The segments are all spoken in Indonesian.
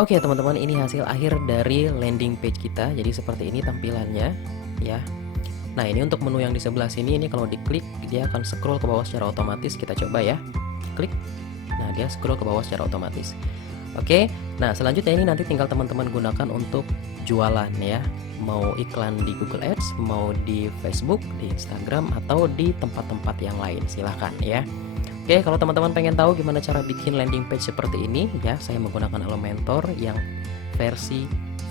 Oke teman-teman, ini hasil akhir dari landing page kita. Jadi seperti ini tampilannya ya. Nah, ini untuk menu yang di sebelah sini, ini kalau diklik dia akan scroll ke bawah secara otomatis. Kita coba ya. Klik. Nah, dia scroll ke bawah secara otomatis. Oke. Nah, selanjutnya ini nanti tinggal teman-teman gunakan untuk jualan ya. Mau iklan di Google Ads, mau di Facebook, di Instagram, atau di tempat-tempat yang lain. Silahkan ya. Oke, kalau teman-teman pengen tahu gimana cara bikin landing page seperti ini ya, saya menggunakan Elementor yang versi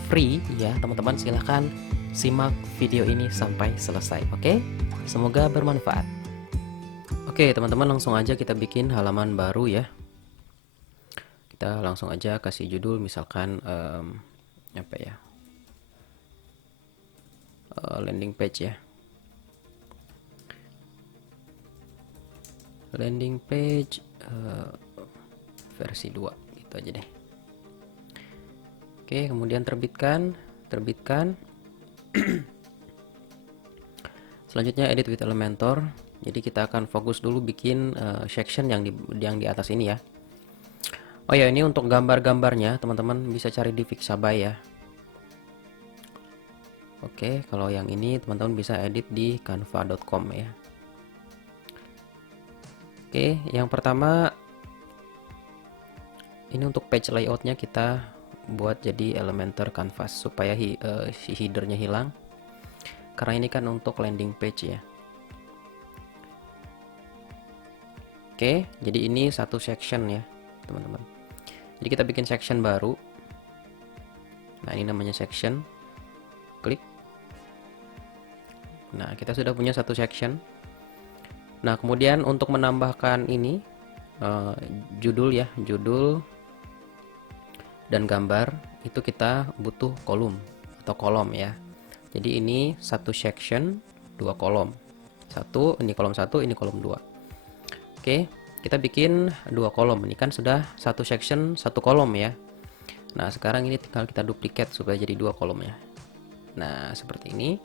free ya. Teman-teman silahkan simak video ini sampai selesai. Oke, semoga bermanfaat. Oke teman-teman, langsung aja kita bikin halaman baru ya. Kita langsung aja kasih judul misalkan apa ya, landing page ya, landing page versi 2 gitu aja deh. Oke, kemudian terbitkan. Selanjutnya edit with Elementor. Jadi kita akan fokus dulu bikin section yang di atas ini ya. Oh ya, ini untuk gambar-gambarnya teman-teman bisa cari di Pixabay ya. Oke, kalau yang ini teman-teman bisa edit di canva.com ya. Oke, yang pertama ini untuk page layoutnya kita buat jadi Elementor canvas supaya si headernya hilang. Karena ini kan untuk landing page ya. Oke, jadi ini satu section ya, teman-teman. Jadi kita bikin section baru. Nah, ini namanya section. Klik. Nah, kita sudah punya satu section. Nah, kemudian untuk menambahkan ini judul ya, judul dan gambar itu kita butuh kolom atau kolom ya. Jadi ini satu section, dua kolom. Satu, ini kolom 1, ini kolom 2. Oke, kita bikin dua kolom. Ini kan sudah satu section, satu kolom ya. Nah, sekarang ini tinggal kita duplikat supaya jadi dua kolomnya. Nah, seperti ini.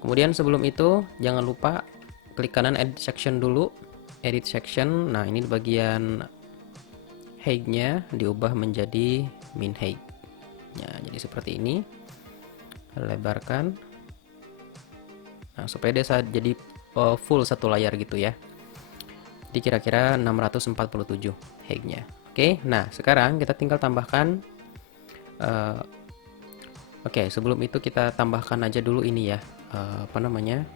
Kemudian sebelum itu jangan lupa klik kanan edit section dulu. Edit section. Nah, ini di bagian height-nya diubah menjadi min height. Ya, jadi seperti ini. Lebarkan. Nah, supaya dia jadi full satu layar gitu ya. Jadi kira-kira 647 height-nya. Oke, nah sekarang kita tinggal tambahkan. Oke, sebelum itu kita tambahkan aja dulu ini ya, apa namanya,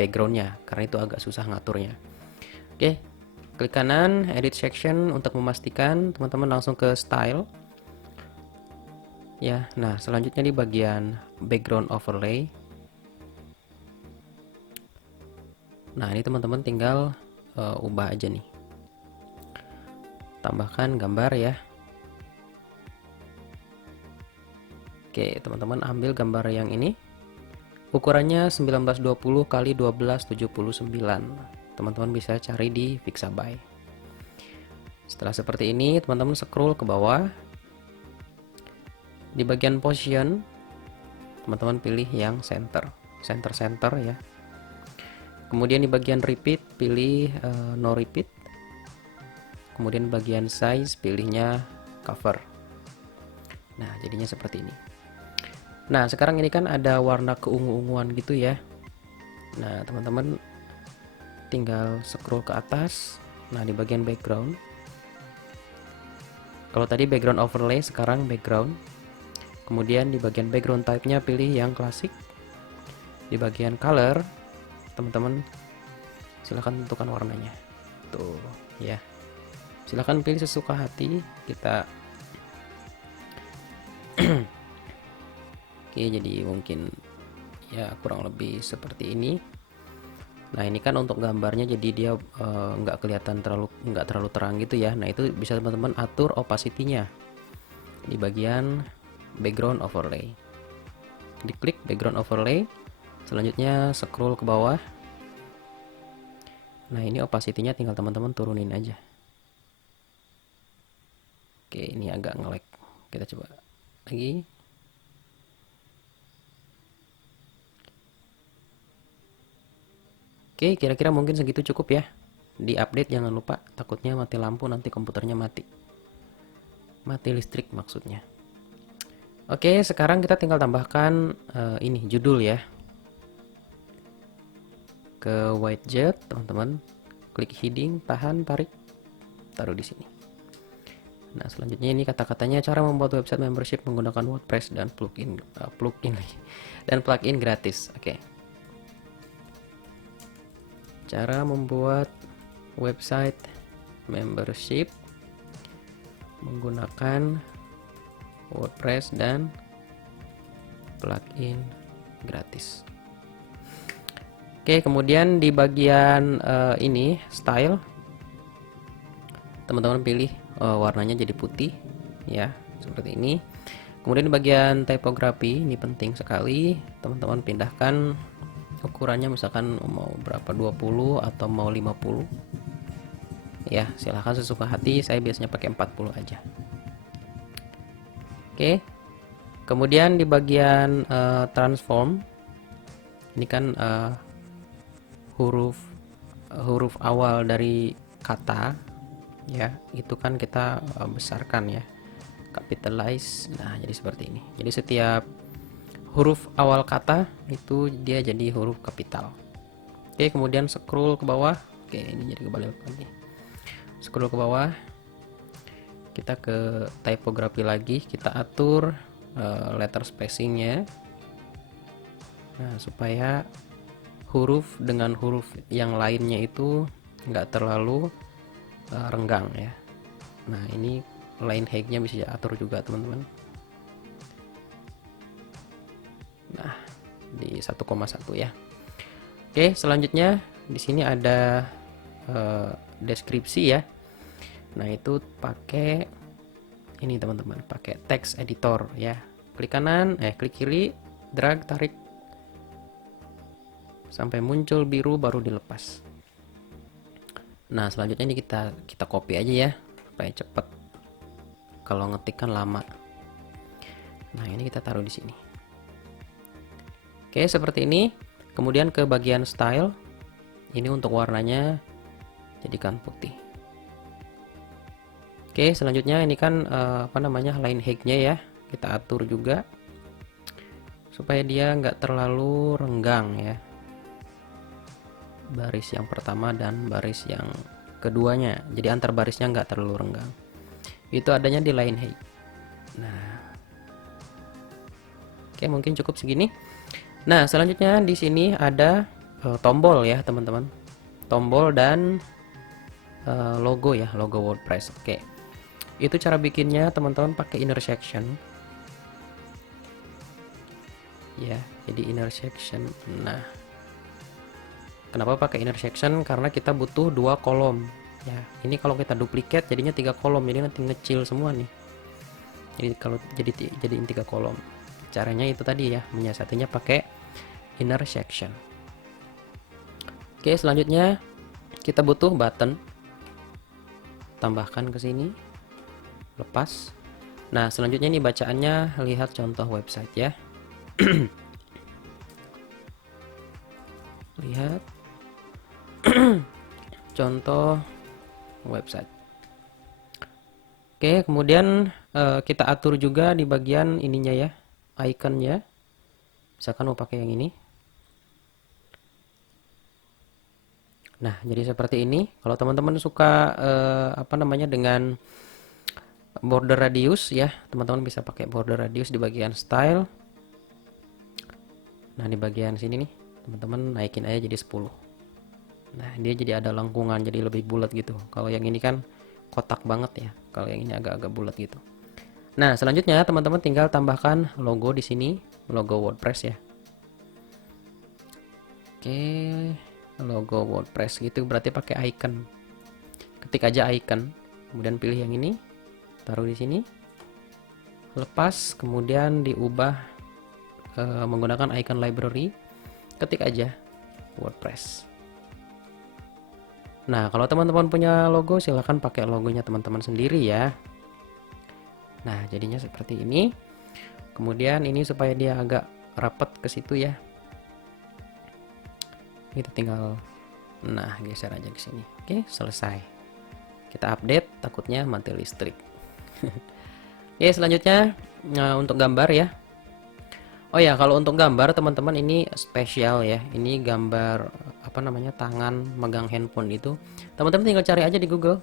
backgroundnya, karena itu agak susah ngaturnya. Oke, klik kanan, edit section untuk memastikan. Teman-teman langsung ke style. Ya, nah selanjutnya di bagian background overlay. Nah, ini teman-teman tinggal ubah aja nih. Tambahkan gambar ya. Oke, teman-teman ambil gambar yang ini. Ukurannya 1920 x 1279. Teman-teman bisa cari di Pixabay. Setelah seperti ini, teman-teman scroll ke bawah. Di bagian position, teman-teman pilih yang center ya. Kemudian di bagian repeat pilih no repeat. Kemudian bagian size pilihnya cover. Nah, jadinya seperti ini. Nah, sekarang ini kan ada warna keungu-unguan gitu ya. Nah, teman-teman tinggal scroll ke atas. Nah, di bagian background. Kalau tadi background overlay, sekarang background. Kemudian di bagian background type-nya pilih yang klasik. Di bagian color, teman-teman silahkan tentukan warnanya. Tuh, ya. Silahkan pilih sesuka hati. Kita Oke, jadi mungkin ya kurang lebih seperti ini. Nah, ini kan untuk gambarnya jadi dia nggak kelihatan nggak terlalu terang gitu ya. Nah, itu bisa teman-teman atur opacity-nya di bagian background overlay. Diklik background overlay. Selanjutnya scroll ke bawah. Nah, ini opacity-nya tinggal teman-teman turunin aja. Oke, ini agak nge-lag. Kita coba lagi. Oke, kira-kira mungkin segitu cukup ya. Di update jangan lupa, takutnya mati lampu nanti komputernya mati. Mati listrik maksudnya. Oke, sekarang kita tinggal tambahkan ini judul ya ke widget, teman-teman. Klik heading, tahan, tarik, taruh di sini. Nah, selanjutnya ini kata-katanya cara membuat website membership menggunakan WordPress dan plugin gratis. Oke. Cara membuat website membership menggunakan WordPress dan plugin gratis. Oke, kemudian di bagian ini style, teman-teman pilih warnanya jadi putih ya, seperti ini. Kemudian di bagian typography, ini penting sekali, teman-teman pindahkan ukurannya, misalkan mau berapa, 20 atau mau 50 ya, silahkan sesuka hati. Saya biasanya pakai 40 aja. Oke, kemudian di bagian transform, ini kan huruf awal dari kata ya, itu kan kita besarkan ya, capitalize. Nah, jadi seperti ini. Jadi setiap huruf awal kata itu dia jadi huruf kapital. Oke, kemudian scroll ke bawah. Oke, ini jadi kebalik lagi. Scroll ke bawah, kita ke typography lagi, kita atur letter spacingnya, nah supaya huruf dengan huruf yang lainnya itu nggak terlalu renggang ya. Nah, ini line height-nya bisa diatur juga, teman-teman. Nah, di 1,1 ya. Oke, selanjutnya di sini ada deskripsi ya. Nah, itu pakai ini, teman-teman, pakai text editor ya. Klik kanan, klik kiri, drag, tarik sampai muncul biru baru dilepas. Nah, selanjutnya ini kita copy aja ya supaya cepet. Kalau ngetik kan lama. Nah, ini kita taruh di sini. Oke, seperti ini. Kemudian ke bagian style. Ini untuk warnanya jadikan putih. Oke, selanjutnya ini kan line height-nya ya, kita atur juga supaya dia nggak terlalu renggang ya, baris yang pertama dan baris yang keduanya, jadi antar barisnya nggak terlalu renggang. Itu adanya di line height. Nah, oke, mungkin cukup segini. Nah, selanjutnya di sini ada tombol ya, teman-teman, tombol dan logo ya, logo WordPress. Oke, itu cara bikinnya, teman-teman, pakai inner section ya, jadi inner section. Nah, kenapa pakai inner section? Karena kita butuh 2 kolom ya. Ini kalau kita duplikat jadinya 3 kolom, jadi nanti ngecil semua nih. Jadi kalau jadiin 3 kolom. Caranya itu tadi ya, menyiasatinya pakai inner section. Oke, selanjutnya kita butuh button. Tambahkan ke sini. Lepas. Nah, selanjutnya ini bacaannya, lihat contoh website ya. Lihat contoh website. Oke, kemudian kita atur juga di bagian ininya ya, iconnya. Misalkan mau pakai yang ini. Nah, jadi seperti ini. Kalau teman-teman suka dengan border radius ya, teman-teman bisa pakai border radius di bagian style. Nah, di bagian sini nih, teman-teman naikin aja jadi 10. Nah, dia jadi ada lengkungan, jadi lebih bulat gitu. Kalau yang ini kan kotak banget ya, kalau yang ini agak-agak bulat gitu. Nah, selanjutnya teman-teman tinggal tambahkan logo di sini, logo WordPress ya. Oke, logo WordPress gitu, berarti pakai icon. Ketik aja icon, kemudian pilih yang ini, taruh di sini. Lepas, kemudian diubah menggunakan icon library, ketik aja WordPress. Nah, kalau teman-teman punya logo, silahkan pakai logonya teman-teman sendiri ya. Nah, jadinya seperti ini. Kemudian ini supaya dia agak rapat ke situ ya. Kita tinggal geser aja ke sini. Oke, selesai. Kita update, takutnya mati listrik. Oke, selanjutnya untuk gambar ya. Oh ya, kalau untuk gambar teman-teman ini spesial ya. Ini gambar apa namanya, tangan megang handphone itu. Teman-teman tinggal cari aja di Google.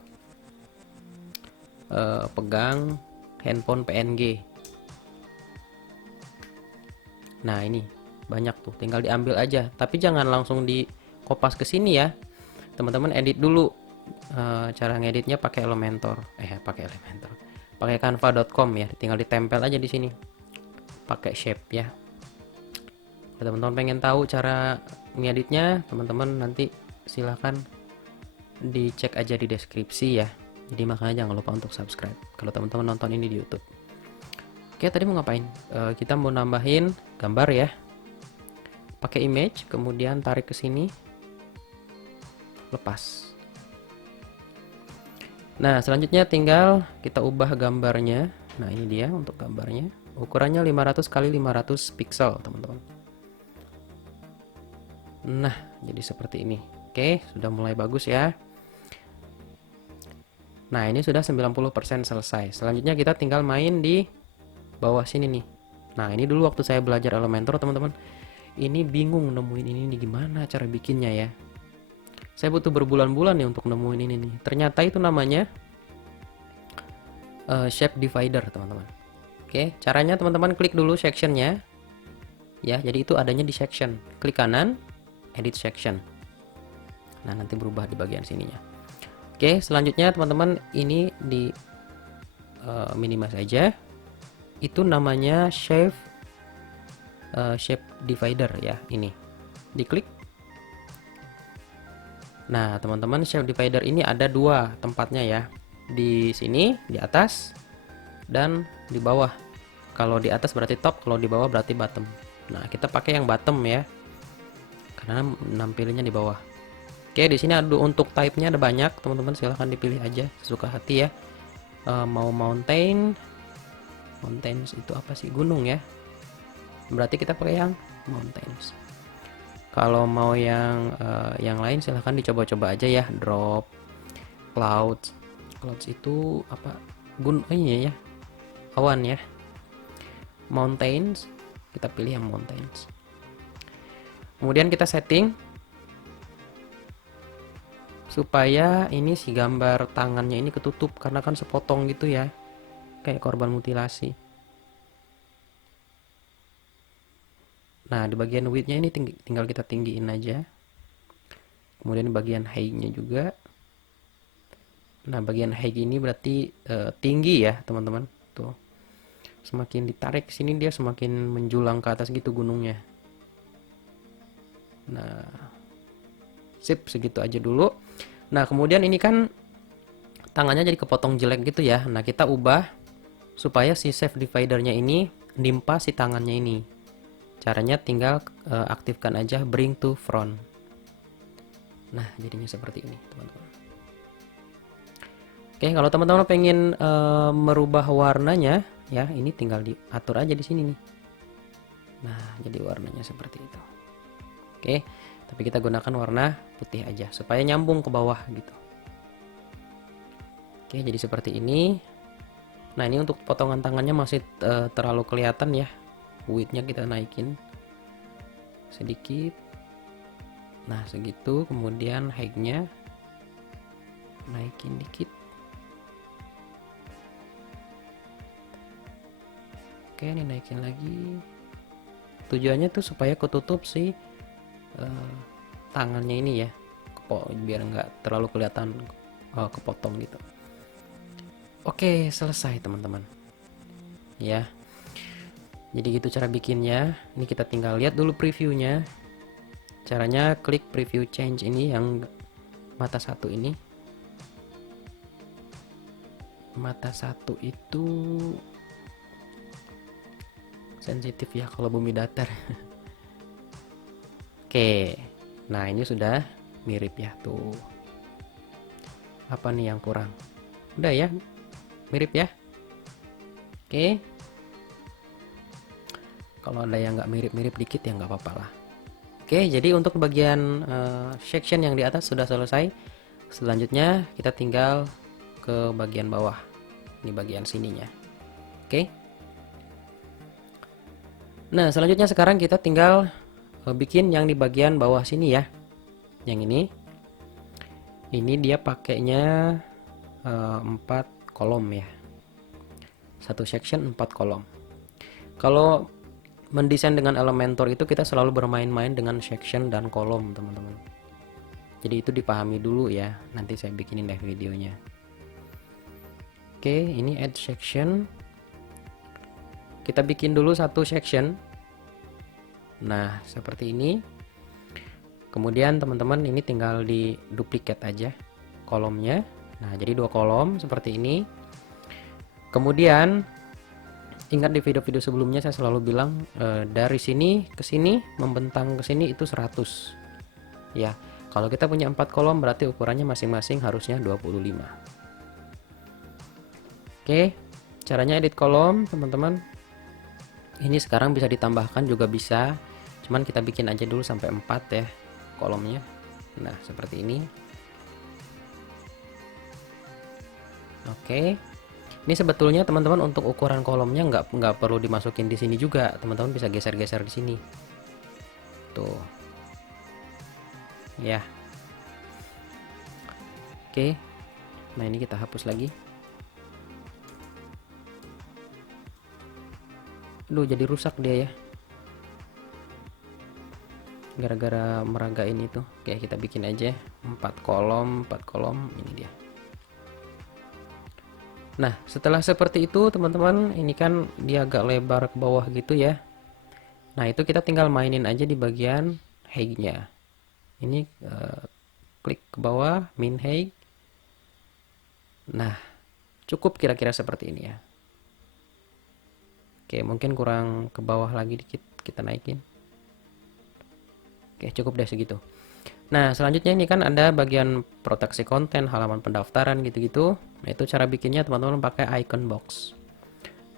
Pegang handphone PNG. Nah, ini banyak tuh, tinggal diambil aja. Tapi jangan langsung di kopas ke sini ya. Teman-teman edit dulu. Cara ngeditnya pakai Elementor. Pakai canva.com ya. Tinggal ditempel aja di sini. Pakai shape ya. Kalau teman-teman pengen tahu cara ngeditnya, teman-teman nanti silahkan dicek aja di deskripsi ya. Jadi makanya jangan lupa untuk subscribe kalau teman-teman nonton ini di YouTube. Oke, tadi mau ngapain? Kita mau nambahin gambar ya. Pakai image, kemudian tarik ke sini, lepas. Nah, selanjutnya tinggal kita ubah gambarnya. Nah, ini dia untuk gambarnya. Ukurannya 500 x 500 pixel, teman-teman. Nah, jadi seperti ini. Oke, sudah mulai bagus ya. Nah, ini sudah 90% selesai. Selanjutnya kita tinggal main di bawah sini nih. Nah, ini dulu waktu saya belajar Elementor, teman-teman. Ini bingung nemuin ini gimana cara bikinnya ya. Saya butuh berbulan-bulan nih untuk nemuin ini nih. Ternyata itu namanya shape divider, teman-teman. Oke, caranya teman-teman klik dulu sectionnya. Ya, jadi itu adanya di section. Klik kanan, edit section. Nah, nanti berubah di bagian sininya. Oke, selanjutnya teman-teman ini di minimize aja. Itu namanya shape divider ya, ini. Diklik. Nah, teman-teman, shape divider ini ada dua tempatnya ya. Di sini, di atas, dan di bawah. Kalau di atas berarti top, kalau di bawah berarti bottom. Nah, kita pakai yang bottom ya. Karena nampilinnya di bawah. Oke, di sini ada untuk type-nya ada banyak, teman-teman silahkan dipilih aja sesuka hati ya. Mau mountains itu apa sih? Gunung ya. Berarti kita pakai yang mountains. Kalau mau yang lain silahkan dicoba-coba aja ya. Drop, clouds itu apa? Iya ya, awan ya. Mountains, kita pilih yang mountains. Kemudian kita setting supaya ini si gambar tangannya ini ketutup, karena kan sepotong gitu ya, kayak korban mutilasi. Nah, di bagian width-nya ini tinggal kita tinggiin aja. Kemudian bagian height-nya juga. Nah, bagian height ini berarti tinggi ya, teman-teman. Tuh. Semakin ditarik ke sini dia semakin menjulang ke atas gitu gunungnya. Nah, sip, segitu aja dulu. Nah, kemudian ini kan tangannya jadi kepotong jelek gitu ya. Nah, kita ubah supaya si shape dividernya ini nimpa si tangannya ini. Caranya tinggal aktifkan aja bring to front. Nah, jadinya seperti ini, teman-teman. Oke, kalau teman-teman pengen merubah warnanya ya, ini tinggal diatur aja di sini nih. Nah, jadi warnanya seperti itu. Oke, tapi kita gunakan warna putih aja supaya nyambung ke bawah gitu. Oke, jadi seperti ini. Nah, ini untuk potongan tangannya masih terlalu kelihatan ya. Width-nya kita naikin sedikit. Nah, segitu. Kemudian height-nya naikin dikit. Oke, ini naikin lagi. Tujuannya tuh supaya ketutup si tangannya ini ya, biar nggak terlalu kelihatan kepotong gitu. Oke, selesai teman-teman ya. Jadi gitu cara bikinnya. Ini kita tinggal lihat dulu previewnya. Caranya klik preview change ini yang mata satu ini. Mata satu itu sensitif ya kalau bumi datar. Oke, nah ini sudah mirip ya tuh. Apa nih yang kurang? Udah ya, mirip ya. Oke. Kalau ada yang nggak mirip-mirip dikit ya nggak apa-apa lah. Oke, jadi untuk bagian section yang di atas sudah selesai. Selanjutnya kita tinggal ke bagian bawah. Ini bagian sininya. Oke. Nah, selanjutnya sekarang kita tinggal bikin yang di bagian bawah sini ya. Yang ini dia pakainya 4 kolom ya. Satu section 4 kolom. Kalau mendesain dengan Elementor itu kita selalu bermain-main dengan section dan kolom, teman-teman. Jadi itu dipahami dulu ya. Nanti saya bikinin deh videonya. Oke, ini add section. Kita bikin dulu satu section. Nah, seperti ini. Kemudian teman-teman ini tinggal di duplicate aja kolomnya. Nah, jadi 2 kolom seperti ini. Kemudian ingat di video-video sebelumnya saya selalu bilang dari sini ke sini membentang ke sini itu 100. Ya, kalau kita punya 4 kolom berarti ukurannya masing-masing harusnya 25. Oke, caranya edit kolom, teman-teman. Ini sekarang bisa ditambahkan juga bisa. Cuman kita bikin aja dulu sampai 4 ya kolomnya. Nah, seperti ini. Oke. Ini sebetulnya teman-teman untuk ukuran kolomnya nggak perlu dimasukin di sini juga. Teman-teman bisa geser-geser di sini. Tuh. Ya. Oke. Nah, ini kita hapus lagi. Duh, jadi rusak dia ya. Gara-gara meragain itu. Oke, kita bikin aja 4 kolom, 4 kolom. Ini dia. Nah, setelah seperti itu teman-teman, ini kan dia agak lebar ke bawah gitu ya. Nah, itu kita tinggal mainin aja di bagian height-nya. Ini klik ke bawah, min height. Nah, cukup kira-kira seperti ini ya. Oke, mungkin kurang ke bawah lagi dikit, kita naikin. Oke, cukup deh segitu. Nah, selanjutnya ini kan ada bagian proteksi konten, halaman pendaftaran gitu-gitu. Nah, itu cara bikinnya teman-teman pakai icon box.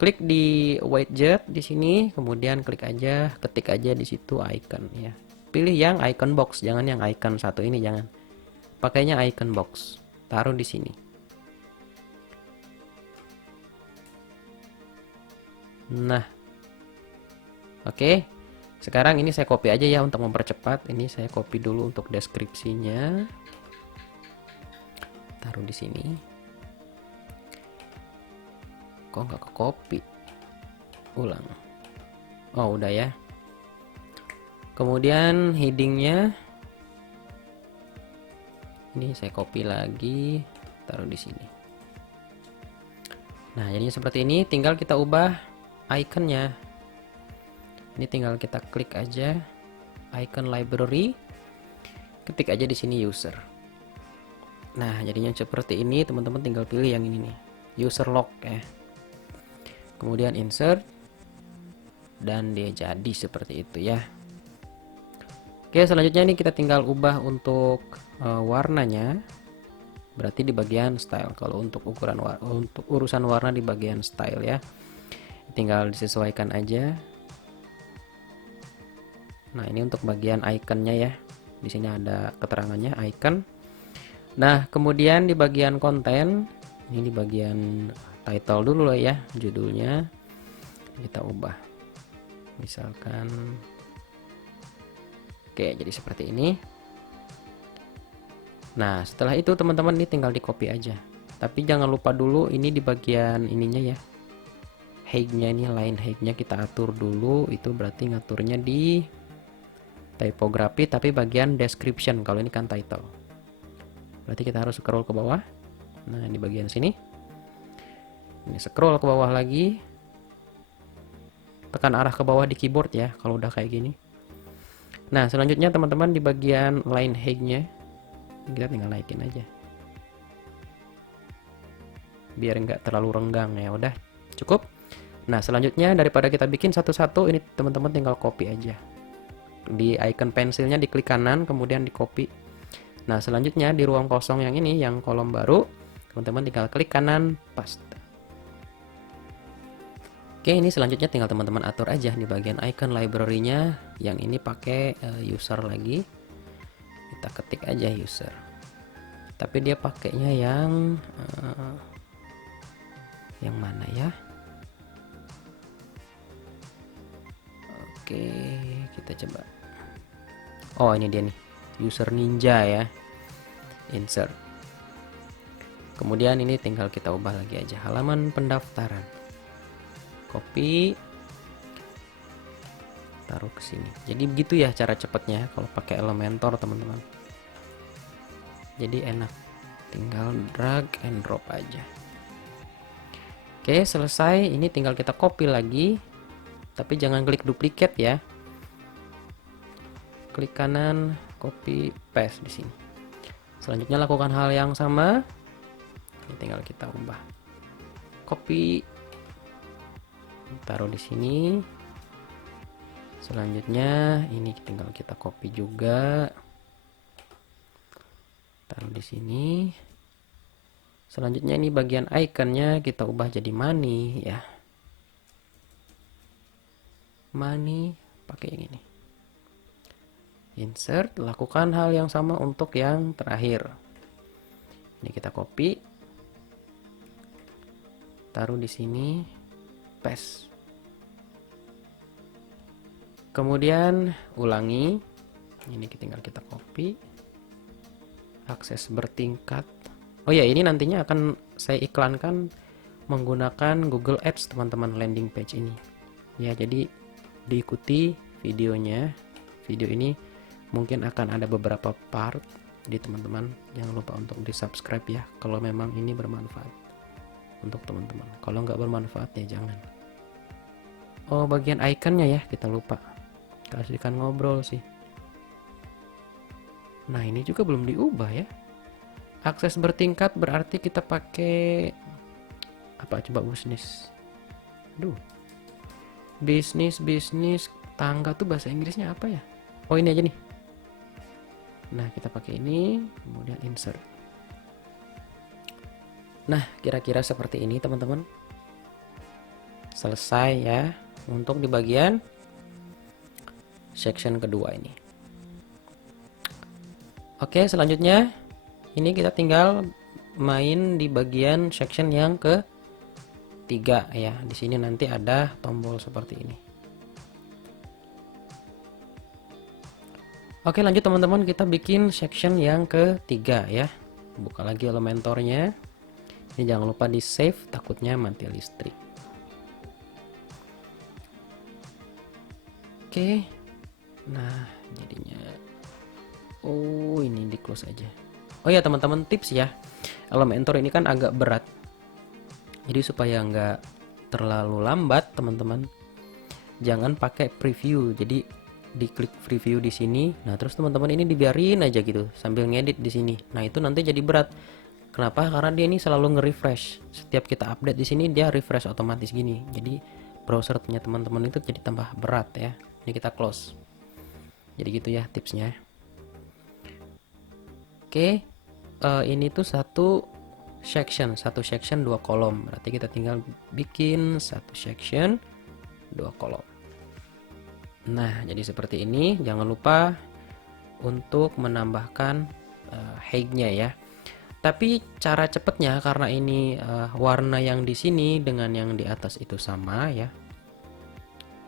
Klik di widget di sini, kemudian klik aja, ketik aja di situ icon ya. Pilih yang icon box, jangan yang icon satu ini, jangan. Pakainya icon box. Taruh di sini. Nah, oke. Sekarang ini saya copy aja ya untuk mempercepat. Ini saya copy dulu untuk deskripsinya. Taruh di sini. Kok nggak ke copy? Ulang. Oh, udah ya. Kemudian headingnya. Ini saya copy lagi, taruh di sini. Nah, jadinya seperti ini. Tinggal kita ubah iconnya. Ini tinggal kita klik aja icon library, ketik aja di sini user. Nah, jadinya seperti ini, teman-teman tinggal pilih yang ini nih, user log ya. Kemudian insert dan dia jadi seperti itu ya. Oke, selanjutnya ini kita tinggal ubah untuk warnanya. Berarti di bagian style. Kalau untuk untuk urusan warna di bagian style ya. Tinggal disesuaikan aja. Nah, ini untuk bagian iconnya ya. Di sini ada keterangannya icon. Nah, kemudian di bagian konten, ini di bagian title dulu lah ya, judulnya kita ubah. Misalkan oke, jadi seperti ini. Nah, setelah itu teman-teman ini tinggal di copy aja. Tapi jangan lupa dulu ini di bagian ininya ya. Height-nya ini, line height-nya kita atur dulu, itu berarti ngaturnya di typography tapi bagian description. Kalau ini kan title. Berarti kita harus scroll ke bawah. Nah, di bagian sini. Ini scroll ke bawah lagi. Tekan arah ke bawah di keyboard ya kalau udah kayak gini. Nah, selanjutnya teman-teman di bagian line height-nya kita tinggal naikin aja. Biar nggak terlalu renggang ya, udah cukup. Nah, selanjutnya daripada kita bikin satu-satu, ini teman-teman tinggal copy aja. Di icon pensilnya diklik kanan, kemudian di copy. Nah, selanjutnya di ruang kosong yang ini, yang kolom baru, teman-teman tinggal klik kanan, paste. Oke, ini selanjutnya tinggal teman-teman atur aja di bagian icon library-nya. Yang ini pakai user lagi. Kita ketik aja user. Tapi dia pakainya yang mana ya? Oke, kita coba. Oh, ini dia nih. User Ninja ya. Insert. Kemudian ini tinggal kita ubah lagi aja. Halaman pendaftaran. Copy. Taruh ke sini. Jadi begitu ya cara cepatnya kalau pakai Elementor, teman-teman. Jadi enak. Tinggal drag and drop aja. Oke, selesai. Ini tinggal kita copy lagi. Tapi jangan klik duplicate ya. Klik kanan, copy, paste di sini. Selanjutnya lakukan hal yang sama. Ini tinggal kita ubah. Copy. Taruh di sini. Selanjutnya ini tinggal kita copy juga. Taruh di sini. Selanjutnya ini bagian ikonnya kita ubah jadi money ya. Money pakai yang ini. Insert, lakukan hal yang sama untuk yang terakhir. Ini kita copy. Taruh di sini, paste. Kemudian ulangi. Ini tinggal kita copy. Akses bertingkat. Oh ya, ini nantinya akan saya iklankan menggunakan Google Ads, teman-teman, landing page ini. Ya, jadi diikuti videonya. Video ini mungkin akan ada beberapa part di teman-teman. Jangan lupa untuk di subscribe ya kalau memang ini bermanfaat untuk teman-teman. Kalau nggak bermanfaat ya jangan. Oh, bagian ikonnya ya kita lupa kasihkan ngobrol sih. Nah, ini juga belum diubah ya. Akses bertingkat berarti kita pakai apa, coba bisnis. Aduh, bisnis tangga tuh bahasa Inggrisnya apa ya? Oh, ini aja nih. Nah, kita pakai ini, kemudian insert. Nah, kira-kira seperti ini, teman-teman. Selesai ya untuk di bagian section kedua ini. Oke, selanjutnya ini kita tinggal main di bagian section yang ketiga ya. Di sini nanti ada tombol seperti ini. Oke, lanjut teman-teman, kita bikin section yang ketiga ya. Buka lagi Elementornya. Ini jangan lupa di save, takutnya mati listrik. Oke. Nah, jadinya ini di close aja. Oh ya teman-teman, tips ya. Elementor ini kan agak berat. Jadi supaya nggak terlalu lambat, teman-teman, jangan pakai preview. Jadi diklik preview di sini. Nah, terus teman-teman ini dibiarin aja gitu sambil ngedit di sini. Nah, itu nanti jadi berat. Kenapa? Karena dia ini selalu nge-refresh. Setiap kita update di sini dia refresh otomatis gini. Jadi browsernya teman-teman itu jadi tambah berat ya. Ini kita close. Jadi gitu ya tipsnya. Oke, ini tuh satu section 2 kolom. Berarti kita tinggal bikin satu section 2 kolom. Nah, jadi seperti ini. Jangan lupa untuk menambahkan height-nya ya. Tapi cara cepatnya, karena ini warna yang di sini dengan yang di atas itu sama ya.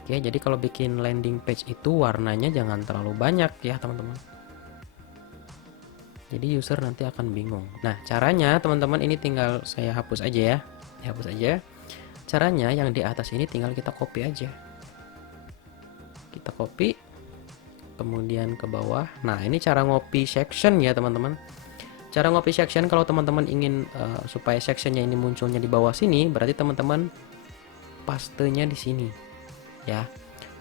Oke, jadi kalau bikin landing page itu warnanya jangan terlalu banyak ya, teman-teman. Jadi user nanti akan bingung. Nah, caranya teman-teman ini tinggal saya hapus aja ya. Dihapus aja. Caranya yang di atas ini tinggal kita copy aja. Kita copy, kemudian ke bawah. Nah, ini cara ngopi section ya, teman-teman. Cara ngopi section, kalau teman-teman ingin supaya sectionnya ini munculnya di bawah sini, berarti teman-teman pastenya di sini ya.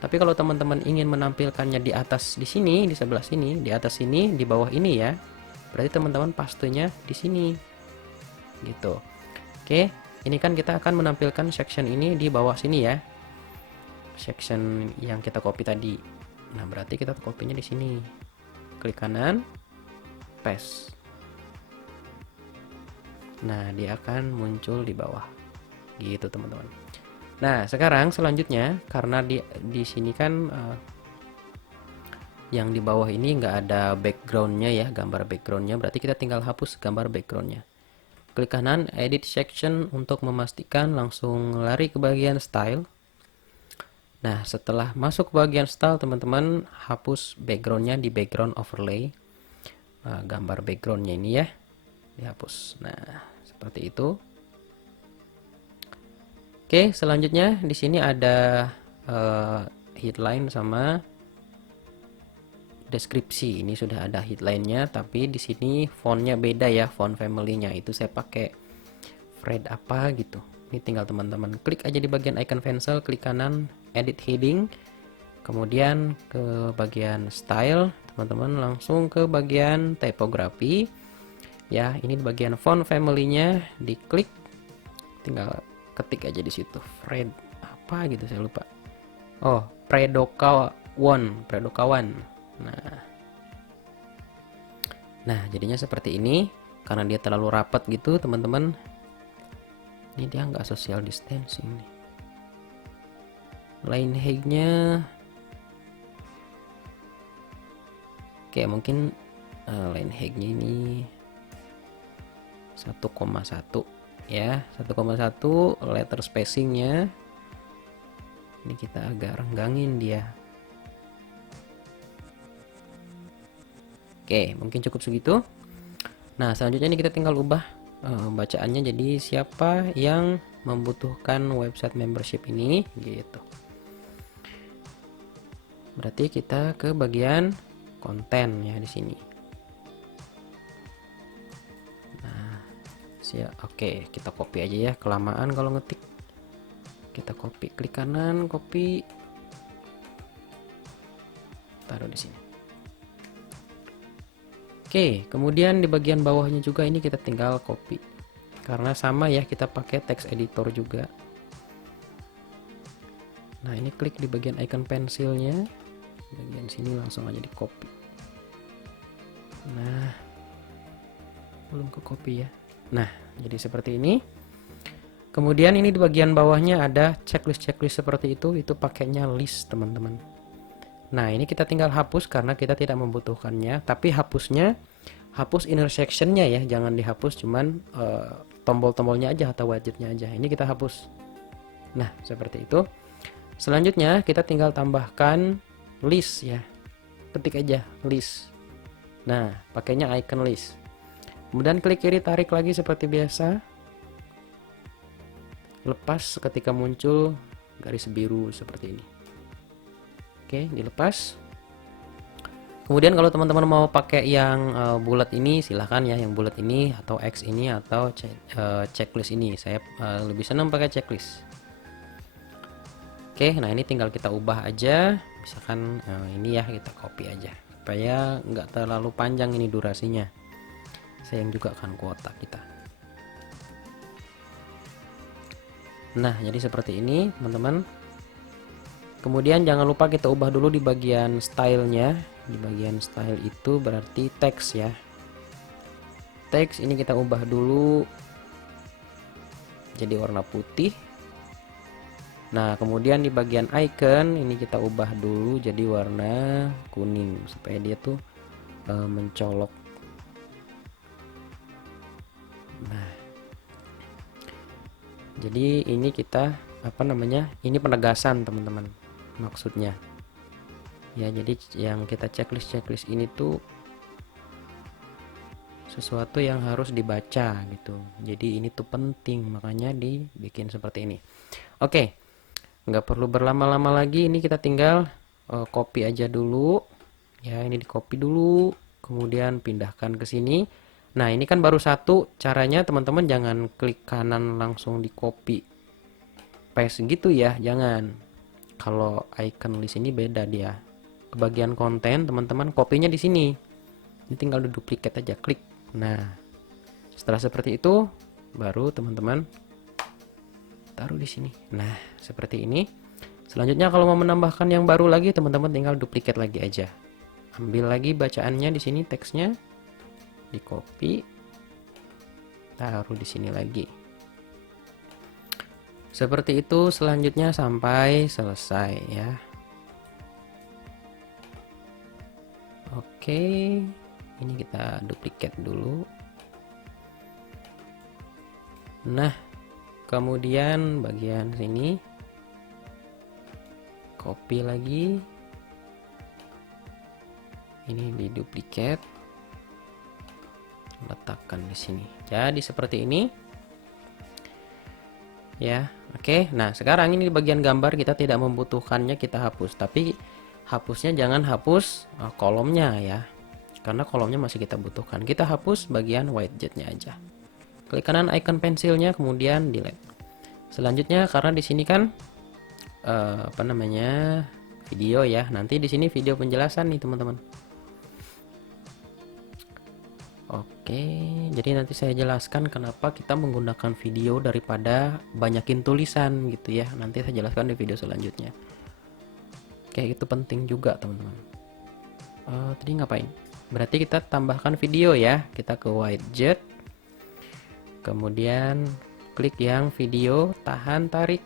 Tapi kalau teman-teman ingin menampilkannya di atas di sini, di sebelah sini, di atas sini, di bawah ini ya, berarti teman-teman pastenya di sini gitu. Oke, ini kan kita akan menampilkan section ini di bawah sini ya, section yang kita copy tadi. Nah, berarti kita copy-nya di sini. Klik kanan, paste. Nah, dia akan muncul di bawah. Gitu, teman-teman. Nah, sekarang selanjutnya karena di sini kan yang di bawah ini nggak ada backgroundnya ya, gambar backgroundnya, berarti kita tinggal hapus gambar backgroundnya. Klik kanan, edit section untuk memastikan, langsung lari ke bagian style. Nah, setelah masuk ke bagian style, teman-teman hapus backgroundnya di background overlay. Gambar backgroundnya ini ya, dihapus. Nah, seperti itu. Oke, selanjutnya di sini ada headline sama deskripsi. Ini sudah ada headline-nya, tapi di sini fontnya beda ya, font family-nya. Itu saya pakai Fred apa gitu. Ini tinggal teman-teman klik aja di bagian icon pencil, klik kanan, edit heading, kemudian ke bagian style, teman-teman langsung ke bagian typography. Ya, ini di bagian font family-nya, diklik, tinggal ketik aja di situ. Fred apa gitu saya lupa. Oh, Predokawan. Nah, jadinya seperti ini. Karena dia terlalu rapat gitu, teman-teman. Ini dia nggak social distancing nih. Line height-nya, oke, mungkin line height-nya ini 1,1 ya, 1,1. Letter spacing-nya ini kita agak renggangin dia. Oke, mungkin cukup segitu. Nah, selanjutnya ini kita tinggal ubah bacaannya jadi siapa yang membutuhkan website membership ini gitu. Berarti kita ke bagian konten ya di sini. Nah, oke, kita copy aja ya, kelamaan kalau ngetik. Kita copy, klik kanan, copy, taruh di sini. Oke, kemudian di bagian bawahnya juga ini kita tinggal copy. Karena sama ya, kita pakai text editor juga. Nah, ini klik di bagian icon pensilnya. Bagian sini langsung aja di copy. Nah, belum ke copy ya. Nah, jadi seperti ini. Kemudian ini di bagian bawahnya ada checklist seperti itu pakainya list, teman-teman. Nah, ini kita tinggal hapus karena kita tidak membutuhkannya, tapi hapus intersectionnya ya, jangan dihapus cuman tombol-tombolnya aja atau widgetnya aja. Ini kita hapus. Nah, seperti itu. Selanjutnya kita tinggal tambahkan list ya, ketik aja list. Nah, pakainya icon list. Kemudian klik kiri, tarik lagi seperti biasa. Lepas ketika muncul garis biru seperti ini. Oke, dilepas. Kemudian kalau teman-teman mau pakai yang bulat ini, silahkan ya, yang bulat ini atau X ini atau checklist ini. Saya lebih senang pakai checklist. Oke, nah ini tinggal kita ubah aja. Misalkan ini ya, kita copy aja supaya nggak terlalu panjang ini durasinya. Sayang juga kan kuota kita. Nah, jadi seperti ini, teman-teman. Kemudian jangan lupa kita ubah dulu di bagian stylenya. Di bagian style itu berarti teks ya. Teks ini kita ubah dulu jadi warna putih. Nah, kemudian di bagian icon ini kita ubah dulu jadi warna kuning supaya dia tuh mencolok. Nah, jadi ini kita ini penegasan, teman-teman, maksudnya ya. Jadi yang kita checklist ini tuh sesuatu yang harus dibaca gitu, jadi ini tuh penting, makanya dibikin seperti ini. Oke, nggak perlu berlama-lama lagi, ini kita tinggal copy aja dulu ya. Ini di copy dulu, kemudian pindahkan ke sini. Nah, ini kan baru satu caranya, teman-teman jangan klik kanan langsung di copy paste gitu ya, jangan. Kalau icon list ini beda dia. Ke bagian konten, teman-teman kopinya di sini. Ini tinggal duplikat aja, klik. Nah, setelah seperti itu baru teman-teman taruh di sini. Nah, seperti ini. Selanjutnya kalau mau menambahkan yang baru lagi, teman-teman tinggal duplikat lagi aja. Ambil lagi bacaannya di sini, teksnya. Di copy. Taruh di sini lagi. Seperti itu selanjutnya sampai selesai ya. Oke, ini kita duplikat dulu. Nah, kemudian bagian sini copy lagi, ini di duplicate, letakkan di sini. Jadi seperti ini ya. Oke, nah sekarang ini di bagian gambar kita tidak membutuhkannya, kita hapus. Tapi hapusnya jangan hapus kolomnya ya, karena kolomnya masih kita butuhkan. Kita hapus bagian white jetnya aja. Klik kanan icon pensilnya, kemudian delete. Selanjutnya karena di sini kan apa namanya, video ya. Nanti di sini video penjelasan nih teman-teman. Oke, jadi nanti saya jelaskan kenapa kita menggunakan video daripada banyakin tulisan gitu ya. Nanti saya jelaskan di video selanjutnya. Oke, itu penting juga teman-teman. Tadi ngapain? Berarti kita tambahkan video ya. Kita ke white jet, kemudian klik yang video, tahan, tarik,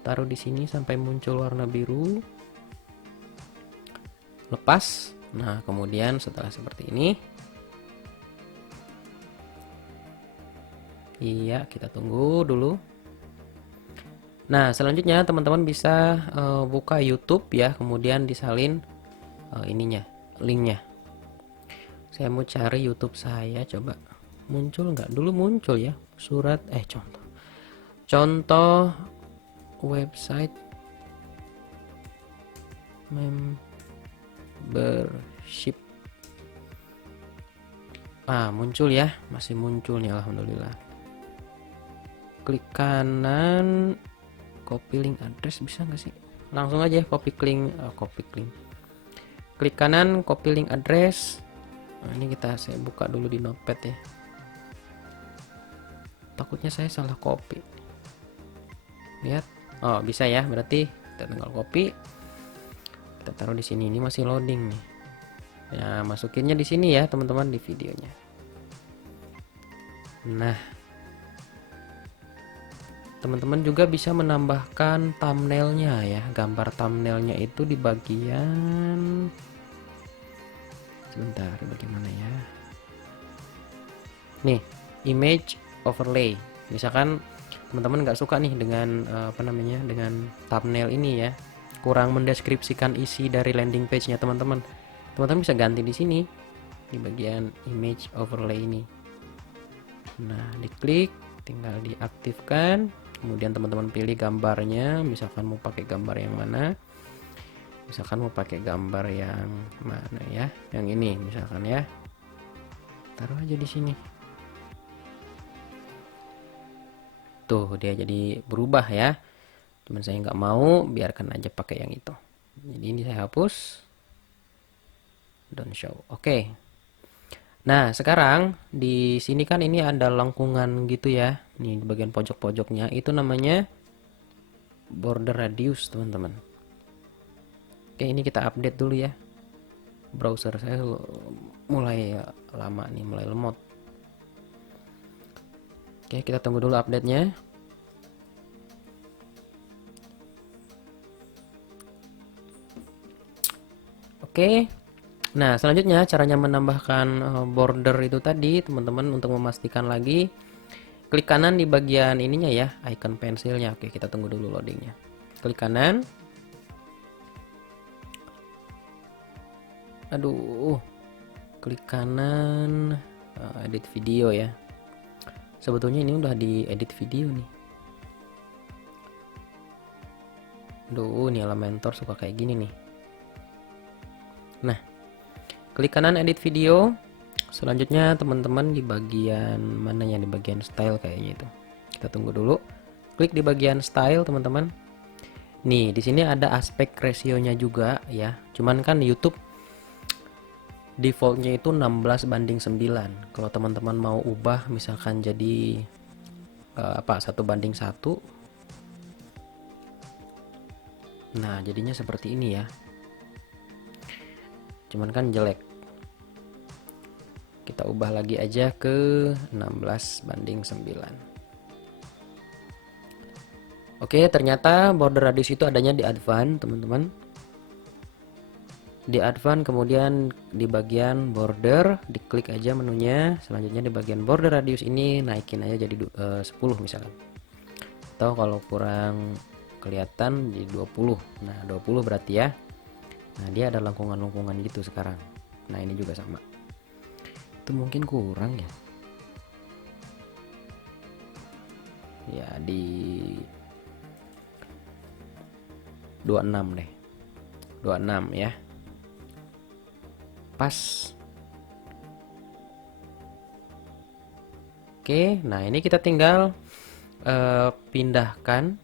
taruh di sini sampai muncul warna biru, lepas. Nah, kemudian setelah seperti ini, iya, kita tunggu dulu. Nah, selanjutnya teman-teman bisa buka YouTube ya, kemudian disalin ininya, linknya. Saya mau cari YouTube saya, coba muncul nggak? Dulu muncul ya, surat contoh website membership. Muncul ya, masih muncul nih, alhamdulillah. Klik kanan, copy link address, bisa nggak sih? Langsung aja copy link, klik kanan, copy link address. Nah, ini saya buka dulu di notepad ya, takutnya saya salah copy. Lihat, bisa ya, berarti kita tinggal copy, kita taruh di sini. Ini masih loading nih. Ya, masukinnya di sini ya teman-teman, di videonya. Nah, teman-teman juga bisa menambahkan thumbnailnya ya. Gambar thumbnailnya itu di bagian, sebentar, bagaimana ya? Nih, image overlay. Misalkan teman-teman nggak suka nih dengan dengan thumbnail ini ya, kurang mendeskripsikan isi dari landing page-nya teman-teman bisa ganti di sini di bagian image overlay ini. Nah, diklik, tinggal diaktifkan, kemudian teman-teman pilih gambarnya. Misalkan mau pakai gambar yang mana, misalkan mau pakai gambar yang mana ya, yang ini misalkan ya, taruh aja di sini. Tuh, dia jadi berubah ya. Cuman saya nggak mau, biarkan aja pakai yang itu. Jadi ini saya hapus, don't show. Oke. Nah, sekarang di sini kan ini ada lengkungan gitu ya. Nih di bagian pojok-pojoknya itu namanya border radius, teman-teman. Oke, ini kita update dulu ya. Browser saya mulai lama nih, mulai lemot. Oke, kita tunggu dulu update-nya. Oke. Nah, selanjutnya caranya menambahkan border itu tadi, teman-teman, untuk memastikan lagi, klik kanan di bagian ininya ya, icon pensilnya. Oke, kita tunggu dulu loadingnya. Klik kanan. Aduh. Klik kanan, edit video ya. Sebetulnya ini udah di edit video nih. Duh, ini Elementor suka kayak gini nih. Nah, klik kanan edit video. Selanjutnya teman-teman di bagian mana ya, di bagian style kayaknya itu. Kita tunggu dulu. Klik di bagian style teman-teman. Nih, di sini ada aspek rasionya juga ya. Cuman kan YouTube defaultnya itu 16:9. Kalau teman-teman mau ubah misalkan jadi 1:1, nah jadinya seperti ini ya, cuman kan jelek. Kita ubah lagi aja ke 16:9. Oke, ternyata border radius itu adanya di advance teman-teman. Di advance, kemudian di bagian border diklik aja menunya. Selanjutnya di bagian border radius ini naikin aja jadi 10 misalkan. Atau kalau kelihatan di 20. Nah 20 berarti ya. Nah dia ada lengkungan-lengkungan gitu sekarang. Nah ini juga sama. Itu mungkin kurang ya. Ya di 26 deh. 26 ya. Pas. Oke, nah ini kita tinggal pindahkan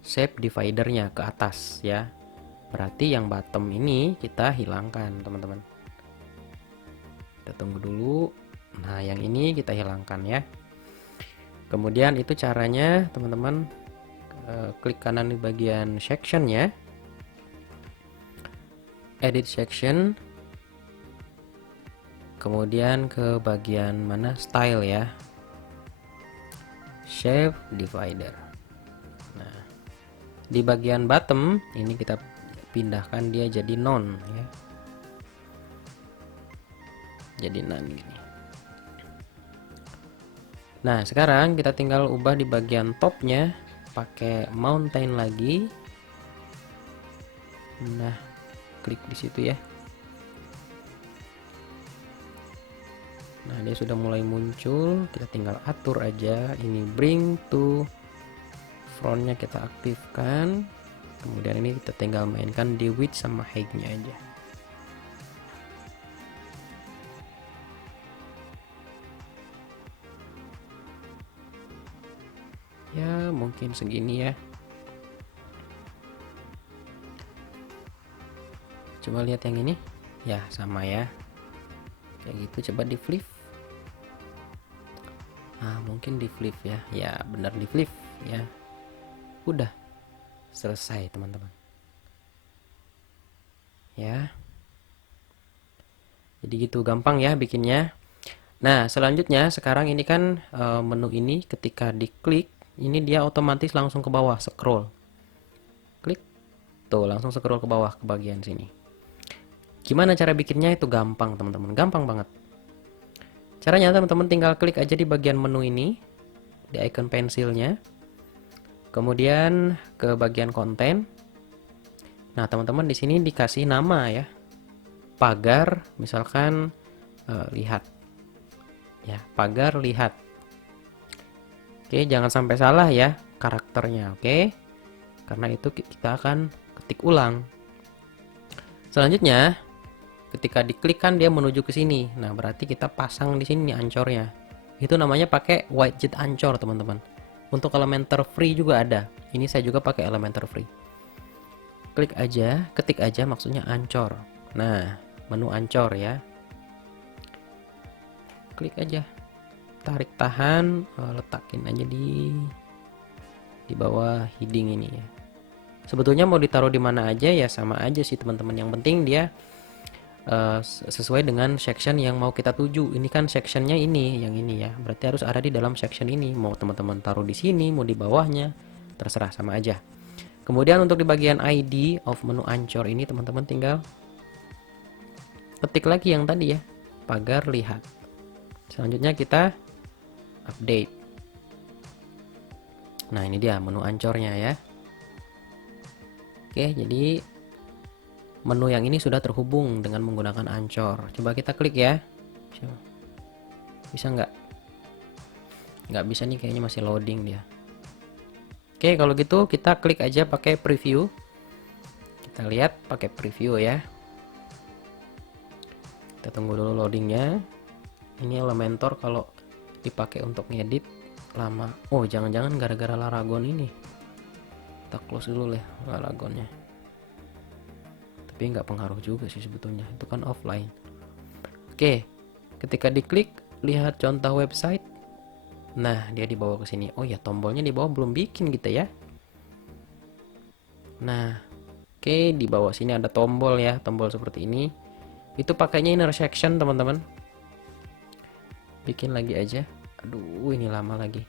shape dividernya ke atas ya. Berarti yang bottom ini kita hilangkan, teman-teman. Kita tunggu dulu. Nah, yang ini kita hilangkan ya. Kemudian itu caranya, teman-teman, klik kanan di bagian section ya. Edit section. Kemudian ke bagian mana? Style ya. Shape divider. Nah, di bagian bottom ini kita pindahkan dia jadi none ya. Jadi none gini. Nah, sekarang kita tinggal ubah di bagian topnya pakai mountain lagi. Nah, klik di situ ya. Nah, dia sudah mulai muncul, kita tinggal atur aja. Ini bring to frontnya kita aktifkan. Kemudian ini kita tinggal mainkan di width sama height-nya aja. Ya, mungkin segini ya. Coba lihat yang ini. Ya, sama ya. Kayak gitu, coba di flip. Nah, mungkin di flip ya. Ya, benar di flip ya. Udah selesai, teman-teman. Ya. Jadi gitu gampang ya bikinnya. Nah, selanjutnya sekarang ini kan menu ini ketika diklik, ini dia otomatis langsung ke bawah scroll. Klik. Tuh, langsung scroll ke bawah ke bagian sini. Gimana cara bikinnya? Itu gampang, teman-teman. Gampang banget. Caranya teman-teman tinggal klik aja di bagian menu ini, di icon pensilnya. Kemudian ke bagian konten. Nah, teman-teman di sini dikasih nama ya. Pagar, misalkan lihat. Ya, pagar lihat. Oke, jangan sampai salah ya karakternya, oke? Karena itu kita akan ketik ulang. Selanjutnya, ketika diklik kan dia menuju ke sini. Nah, berarti kita pasang di sini ancornya. Itu namanya pakai widget ancor, teman-teman. Untuk Elementor free juga ada. Ini saya juga pakai Elementor free. Klik aja, ketik aja maksudnya ancor. Nah, menu ancor ya. Klik aja. Tarik tahan, letakin aja di bawah heading ini ya. Sebetulnya mau ditaruh di mana aja ya sama aja sih, teman-teman. Yang penting dia sesuai dengan section yang mau kita tuju. Ini kan sectionnya ini, yang ini ya. Berarti harus ada di dalam section ini. Mau teman-teman taruh di sini, mau di bawahnya, terserah, sama aja. Kemudian untuk di bagian ID of menu ancor ini, teman-teman tinggal ketik lagi yang tadi ya, pagar lihat. Selanjutnya kita update. Nah, ini dia menu ancornya ya. Oke, jadi menu yang ini sudah terhubung dengan menggunakan ancor. Coba kita klik ya. Bisa nggak? Nggak bisa nih, kayaknya masih loading dia. Oke, kalau gitu kita klik aja pakai preview. Kita lihat pakai preview ya. Kita tunggu dulu loadingnya. Ini Elementor kalau dipakai untuk ngedit lama. Oh, jangan-jangan gara-gara Laragon ini. Kita close dulu ya Laragonnya. Tapi nggak pengaruh juga sih sebetulnya, itu kan offline. Oke, ketika diklik lihat contoh website. Nah, dia dibawa ke sini. Oh ya, tombolnya di bawah belum bikin gitu ya. Nah, oke, di bawah sini ada tombol ya, tombol seperti ini. Itu pakainya intersection, teman-teman. Bikin lagi aja. Aduh, ini lama lagi.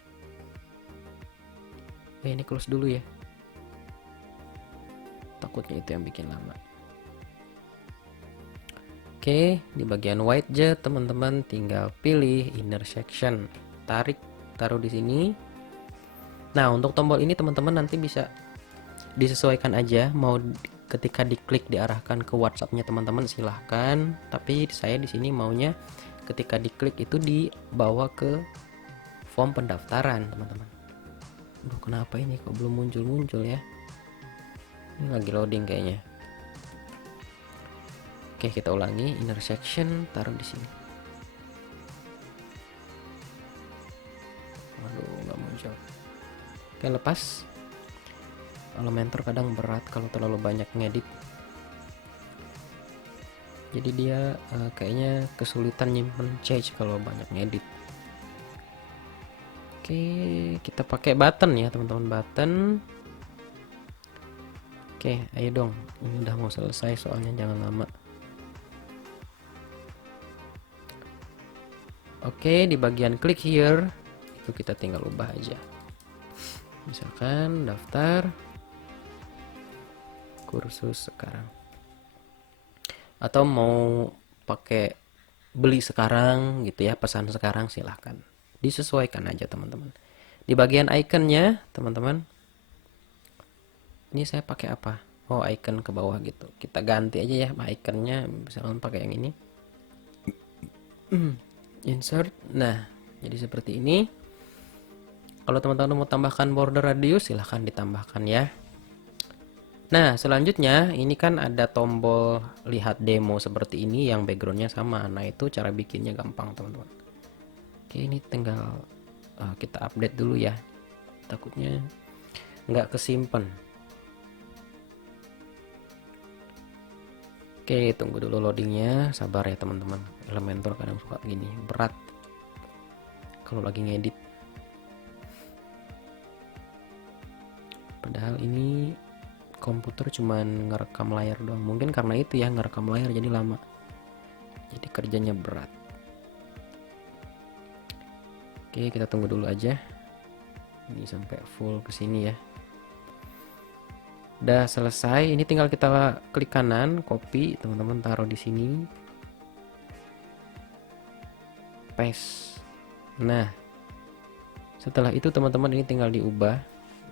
Ini close dulu ya. Takutnya itu yang bikin lama. Oke, di bagian widget teman-teman tinggal pilih intersection. Tarik, taruh di sini. Nah, untuk tombol ini teman-teman nanti bisa disesuaikan aja, mau ketika diklik diarahkan ke WhatsAppnya teman-teman silahkan, tapi saya di sini maunya ketika diklik itu dibawa ke form pendaftaran teman-teman. Duh, kenapa ini kok belum muncul-muncul ya? Ini lagi loading kayaknya. Oke, kita ulangi, inner section taruh di sini. Waduh, nggak muncul. Oke, lepas. Elementor kadang berat kalau terlalu banyak ngedit, jadi dia kayaknya kesulitan nyimpen change kalau banyak ngedit. Oke, kita pakai button ya teman-teman, button. Oke, ayo dong, ini udah mau selesai soalnya, jangan lama. Oke, di bagian click here itu kita tinggal ubah aja, misalkan daftar kursus sekarang, atau mau pakai beli sekarang gitu ya, pesan sekarang, silahkan disesuaikan aja teman-teman. Di bagian iconnya teman-teman, ini saya pakai apa? Oh, icon ke bawah gitu, kita ganti aja ya iconnya, misalkan pakai yang ini. Insert. Nah, jadi seperti ini. Kalau teman-teman mau tambahkan border radius silahkan ditambahkan ya. Nah, selanjutnya ini kan ada tombol lihat demo seperti ini yang backgroundnya sama. Nah, itu cara bikinnya gampang teman-teman. Oke, ini tinggal kita update dulu ya, takutnya nggak kesimpan. Oke, tunggu dulu loadingnya, sabar ya teman-teman. Elementor kadang suka gini, berat kalau lagi ngedit. Padahal ini komputer cuman ngerekam layar doang, mungkin karena itu ya, ngerekam layar jadi lama, jadi kerjanya berat. Oke, kita tunggu dulu aja ini sampai full kesini ya. Udah selesai, ini tinggal kita klik kanan, copy, teman-teman taruh di sini, paste. Nah, setelah itu teman-teman ini tinggal diubah,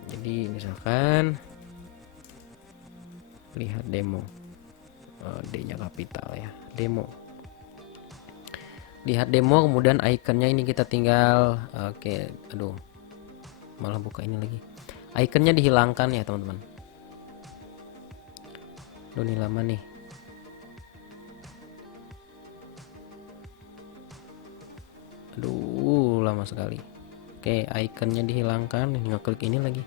jadi misalkan lihat demo, D nya kapital ya, demo. Lihat demo, kemudian iconnya ini kita tinggal oke, aduh malah buka ini lagi, iconnya dihilangkan ya teman-teman. Aduh, ini lama nih. Aduh, lama sekali. Oke, iconnya dihilangkan, ngeklik ini lagi.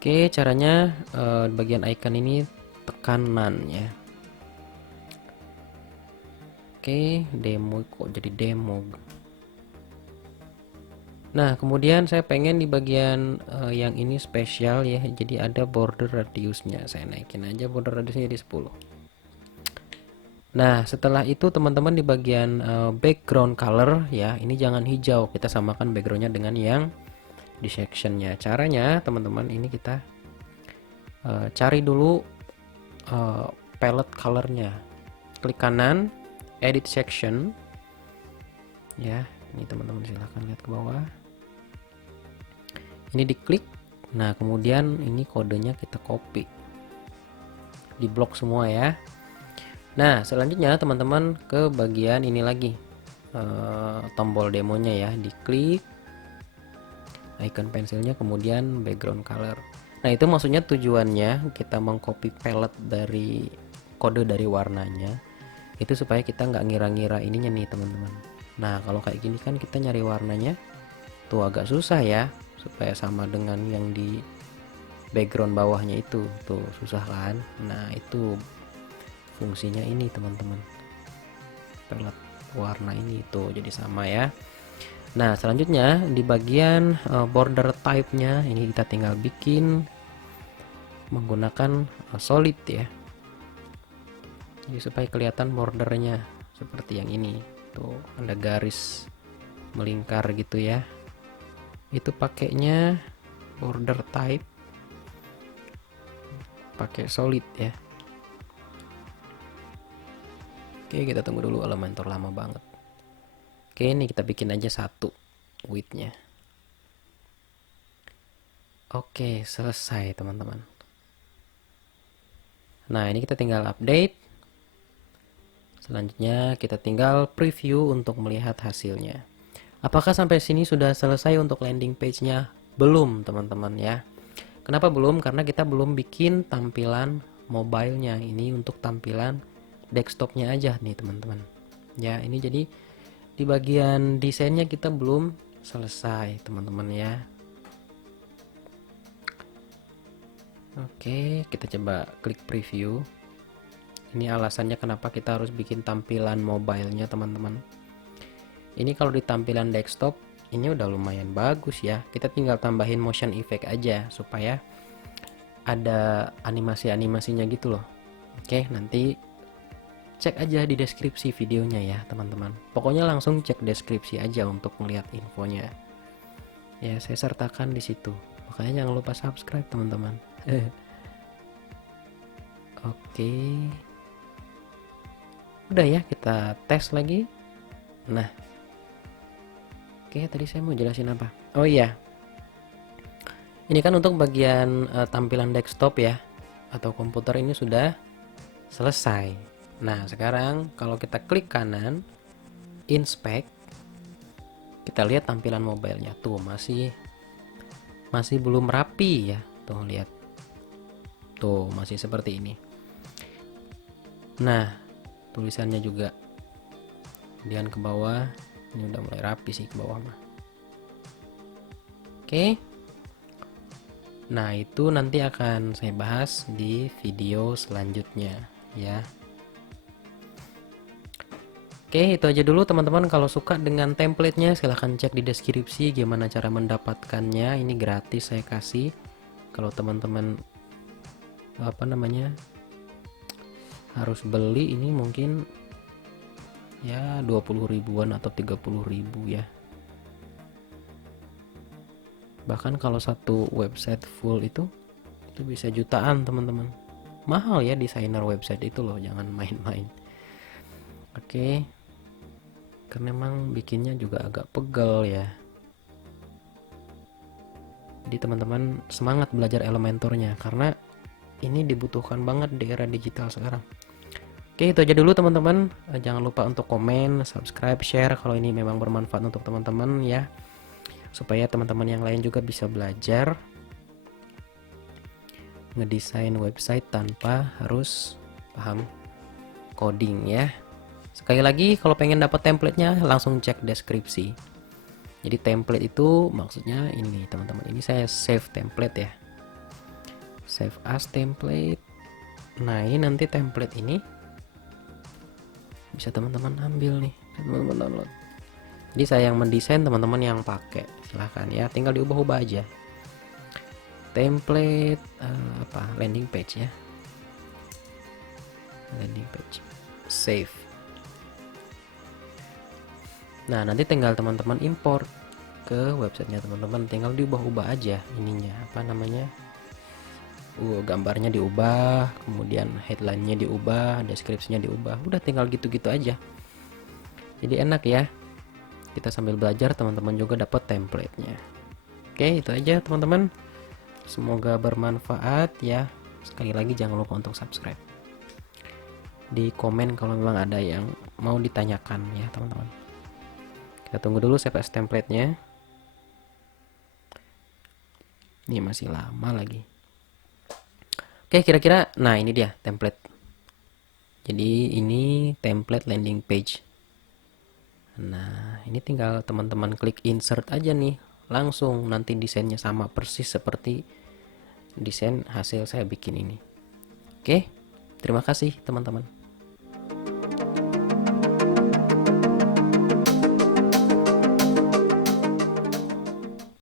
Oke, caranya bagian icon ini tekanan ya. Oke, demo kok jadi demo. Nah, kemudian saya pengen di bagian yang ini spesial ya, jadi ada border radiusnya. Saya naikin aja border radiusnya jadi 10. Nah, setelah itu teman-teman di bagian background color ya, ini jangan hijau, kita samakan backgroundnya dengan yang di sectionnya. Caranya teman-teman, ini kita cari dulu palette colornya, klik kanan, edit section ya. Ini teman-teman silahkan lihat ke bawah, ini diklik. Nah, kemudian ini kodenya kita copy, di blok semua ya. Nah, selanjutnya teman-teman ke bagian ini lagi, tombol demonya ya, diklik, icon pensilnya, kemudian background color. Nah, itu maksudnya tujuannya kita mengcopy palette dari kode dari warnanya itu supaya kita nggak ngira-ngira ininya nih teman-teman. Nah, kalau kayak gini kan kita nyari warnanya tuh agak susah ya, supaya sama dengan yang di background bawahnya itu tuh susah kan. Nah, itu fungsinya ini teman-teman, palette warna ini tuh jadi sama ya. Nah, selanjutnya di bagian border type-nya ini kita tinggal bikin menggunakan solid ya. Jadi supaya kelihatan bordernya seperti yang ini. Tuh, ada garis melingkar gitu ya. Itu pakainya border type. pakai solid ya. Oke, kita tunggu dulu, Elementor lama banget. Oke, ini kita bikin aja 1 width-nya. Oke, selesai teman-teman. Nah, ini kita tinggal update. Selanjutnya kita tinggal preview untuk melihat hasilnya. Apakah sampai sini sudah selesai untuk landing page-nya? Belum teman-teman ya. Kenapa belum? Karena kita belum bikin tampilan mobile-nya. Ini untuk tampilan desktop-nya aja nih teman-teman. Ya, ini jadi di bagian desainnya kita belum selesai teman-teman ya. Oke, kita coba klik preview. Ini alasannya kenapa kita harus bikin tampilan mobile-nya teman-teman. Ini kalau di tampilan desktop ini udah lumayan bagus ya. Kita tinggal tambahin motion effect aja supaya ada animasi-animasinya gitu loh. Oke, nanti cek aja di deskripsi videonya ya teman-teman. Pokoknya langsung cek deskripsi aja untuk melihat infonya. Ya, saya sertakan di situ. Makanya jangan lupa subscribe teman-teman. Oke. Udah ya, kita tes lagi. Nah. Oke, tadi saya mau jelasin apa? Oh iya. Ini kan untuk bagian tampilan desktop ya atau komputer ini sudah selesai. Nah, sekarang kalau kita klik kanan, inspect, kita lihat tampilan mobilenya. Tuh, masih belum rapi ya. Tuh, lihat. Tuh, masih seperti ini. Nah, tulisannya juga. Kemudian ke bawah, ini udah mulai rapi sih ke bawah mah. Oke. Nah, itu nanti akan saya bahas di video selanjutnya ya. Oke, itu aja dulu teman-teman. Kalau suka dengan templatenya silahkan cek di deskripsi gimana cara mendapatkannya. Ini gratis saya kasih. Kalau teman-teman harus beli, ini mungkin ya 20 ribuan atau 30 ribu ya. Bahkan kalau satu website full itu bisa jutaan teman-teman. Mahal ya desainer website itu loh, jangan main-main. Oke. Karena memang bikinnya juga agak pegel ya. Jadi teman-teman semangat belajar Elementornya karena ini dibutuhkan banget di era digital sekarang. Oke, itu aja dulu teman-teman. Jangan lupa untuk komen, subscribe, share kalau ini memang bermanfaat untuk teman-teman ya. Supaya teman-teman yang lain juga bisa belajar ngedesain website tanpa harus paham coding ya. Sekali lagi kalau pengen dapat templatenya langsung cek deskripsi. Jadi template itu maksudnya ini teman-teman. Ini saya save template ya. Save as template. Nah, ini nanti template ini bisa teman-teman ambil nih, teman-teman download. Jadi saya yang mendesain, teman-teman yang pakai silahkan ya, tinggal diubah-ubah aja. Template landing page ya, landing page, save. Nah, nanti tinggal teman-teman import ke websitenya teman-teman, tinggal diubah-ubah aja ininya gambarnya diubah, kemudian headline-nya diubah, deskripsinya diubah, udah tinggal gitu-gitu aja. Jadi enak ya, kita sambil belajar teman-teman juga dapat template-nya. Oke, itu aja teman-teman, semoga bermanfaat ya. Sekali lagi jangan lupa untuk subscribe, di komen kalau memang ada yang mau ditanyakan ya teman-teman. Kita tunggu dulu save as template-nya. Ini masih lama lagi. Oke, kira-kira nah ini dia template. Jadi ini template landing page. Nah, ini tinggal teman-teman klik insert aja nih. Langsung nanti desainnya sama persis seperti desain hasil saya bikin ini. Oke, terima kasih teman-teman.